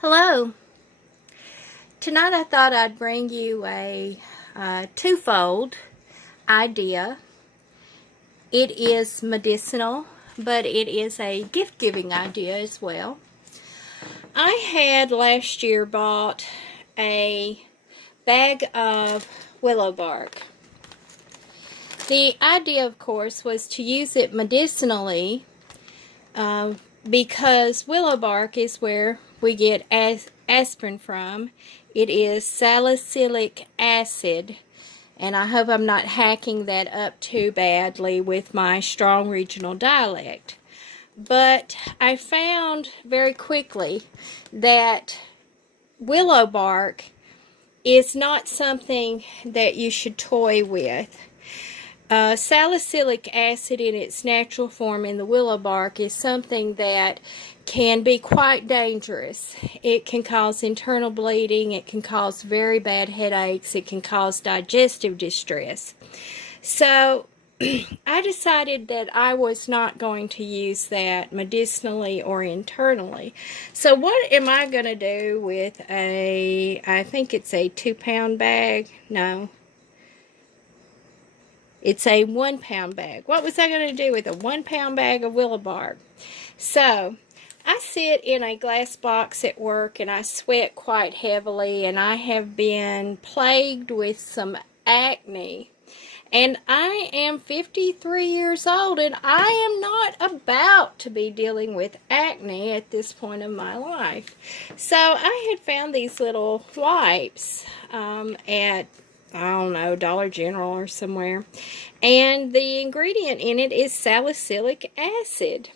Hello. Tonight I thought I'd bring you a twofold idea. It is medicinal, but it is a gift-giving idea as well. I had last year bought a bag of willow bark. The idea, of course, was to use it medicinally because willow bark is where we get aspirin from. It is salicylic acid, and I hope I'm not hacking that up too badly with my strong regional dialect. But I found very quickly that willow bark is not something that you should toy with. Salicylic acid in its natural form in the willow bark is something that can be quite dangerous. It can cause internal bleeding, it can cause very bad headaches, it can cause digestive distress. So I decided that I was not going to use that medicinally or internally. So what am I going to do with I think it's a 2-pound bag? No. It's a 1-pound bag. What was I going to do with a 1-pound bag of willow bark? So I sit in a glass box at work and I sweat quite heavily, and I have been plagued with some acne. And I am 53 years old, and I am not about to be dealing with acne at this point in my life. So I had found these little wipes at, I don't know, Dollar General or somewhere. And the ingredient in it is salicylic acid.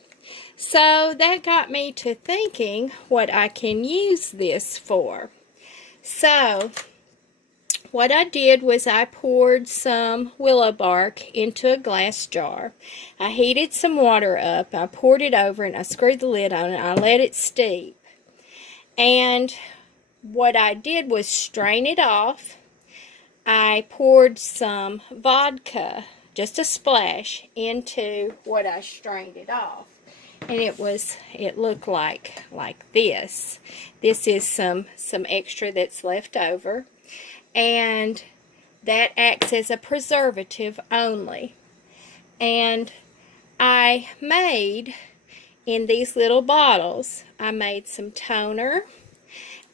So that got me to thinking what I can use this for. So what I did was I poured some willow bark into a glass jar. I heated some water up. I poured it over and I screwed the lid on it. I let it steep. And what I did was strain it off. I poured some vodka, just a splash, into what I strained it off. And it looked like this. This is some extra that's left over. And that acts as a preservative only. And I made, in these little bottles, I made some toner,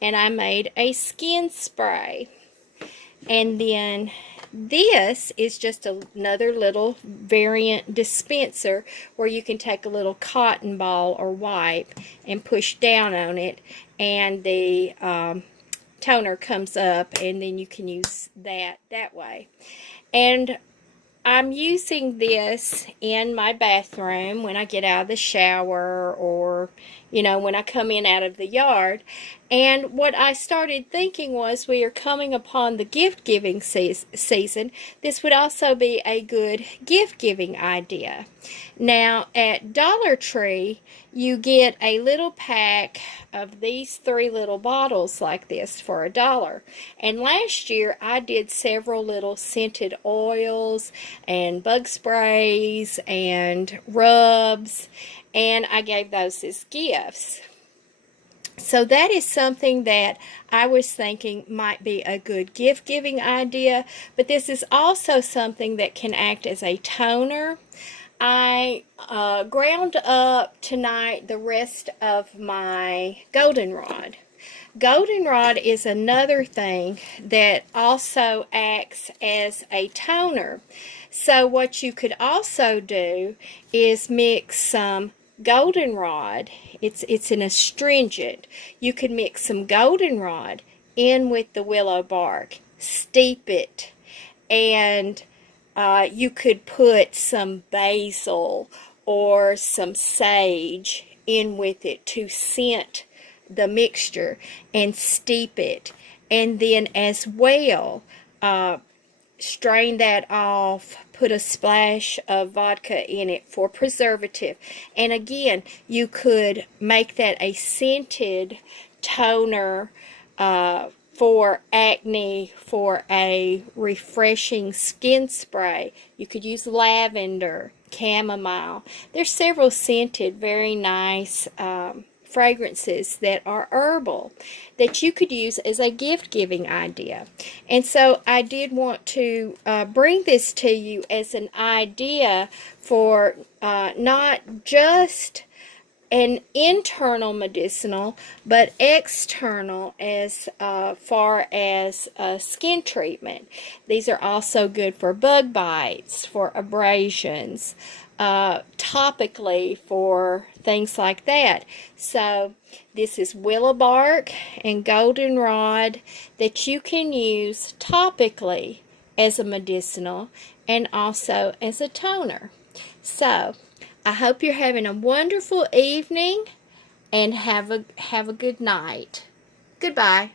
and I made a skin spray. And then this is just another little variant dispenser where you can take a little cotton ball or wipe and push down on it, and the toner comes up, and then you can use that way. And I'm using this in my bathroom when I get out of the shower, or when I come in out of the yard. And what I started thinking was, we are coming upon the gift-giving season. This would also be a good gift-giving idea. Now, at Dollar Tree, you get a little pack of these 3 little bottles like this for $1. And last year, I did several little scented oils and bug sprays and rubs, and I gave those as gifts. So that is something that I was thinking might be a good gift-giving idea, but this is also something that can act as a toner. I ground up tonight the rest of my goldenrod. Goldenrod is another thing that also acts as a toner. So what you could also do is mix some goldenrod. It's an astringent. You could mix some goldenrod in with the willow bark, steep it, and you could put some basil or some sage in with it to scent the mixture and steep it. And then as well, strain that off, put a splash of vodka in it for preservative. And again, you could make that a scented toner for acne, for a refreshing skin spray. You could use lavender, chamomile. There's several scented, very nice fragrances that are herbal that you could use as a gift-giving idea. And so I did want to bring this to you as an idea for not just an internal medicinal, but external as far as skin treatment. These are also good for bug bites, for abrasions, topically for things like that. So this is willow bark and goldenrod that you can use topically as a medicinal and also as a toner. So I hope you're having a wonderful evening and have a good night. Goodbye.